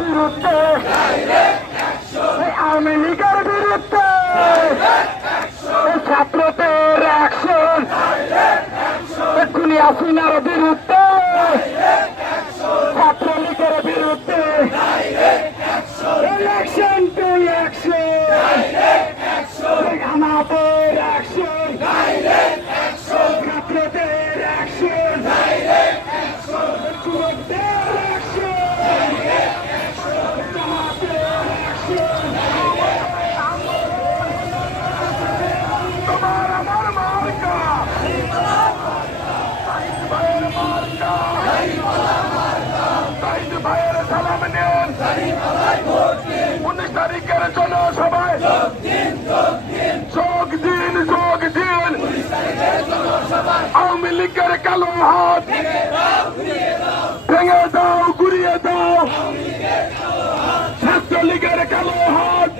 বিরুদ্ধে আওয়ামী লীগের বিরুদ্ধে ছাত্রদের অ্যাকশন খুনি হাসিনার বিরুদ্ধে ছাত্রলীগের বিরুদ্ধে ইলেকশন টু অ্যাকশন আমাদের অ্যাকশন ছাত্রদের অ্যাকশন জনসভায় যোগ দিন আওয়ামী লীগের কালো হাত ভেঙে দাও ঘুরিয়ে দাও ছাত্রলীগের কালো হাত